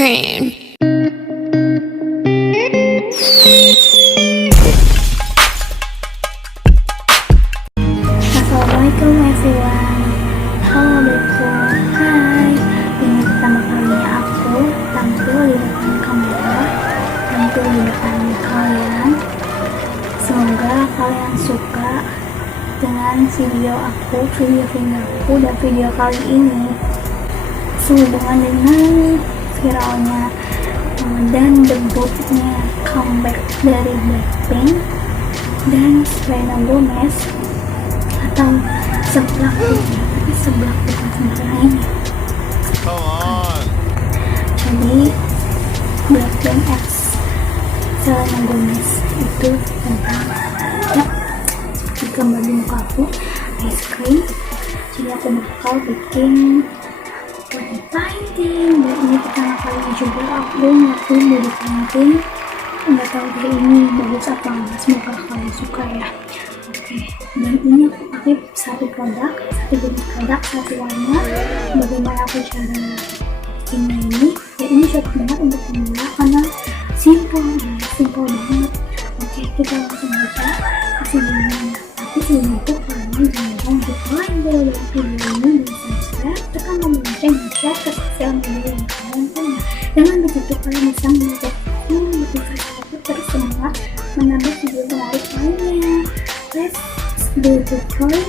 cream. Assalamualaikum everyone. Halo bebku. Hai. Ini pertama kalinya aku tampil di depan kamera, tampil di depan kalian. Semoga kalian suka dengan video aku dan video kali ini sehubungan dengan viralnya dan debutnya comeback dari BLACKPINK dan Selena Gomez, atau seblak juga, tapi seblak bukan seblak lainnya. Come on. Jadi BLACKPINK X Selena Gomez itu tentang gambar di muka aku, ice cream. Jadi aku bakal bikin body painting, dan ini pertama kalinya juga aku ngelakuin body painting. Nggak tahu deh ini bagus apa enggak, semoga kalian suka ya. Oke, dan ini aku pakai satu produk, satu jenis produk, satu warna. Bagaimana aku cara ini? Ya ini cocok banget untuk pemula karena simple banget. Oke, kita langsung aja kasih videonya. Tapi sebelum itu kalian jangan lupa like dulu video ini dan subscribe, tekan tombol lonceng dan share ke sosial media yang kalian punya. Dengan begitu kalian bisa mendapatkan notifikasi aku terus semangat menambah video menarik lainnya. Let's do the tutorial.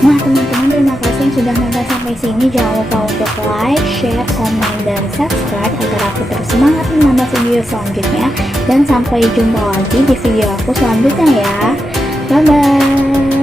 Nah teman-teman, terima kasih yang sudah nonton sampai sini. Jangan lupa untuk like, share, komen, dan subscribe agar aku terus semangat menambah video selanjutnya. Dan sampai jumpa lagi di video aku selanjutnya ya. Bye bye.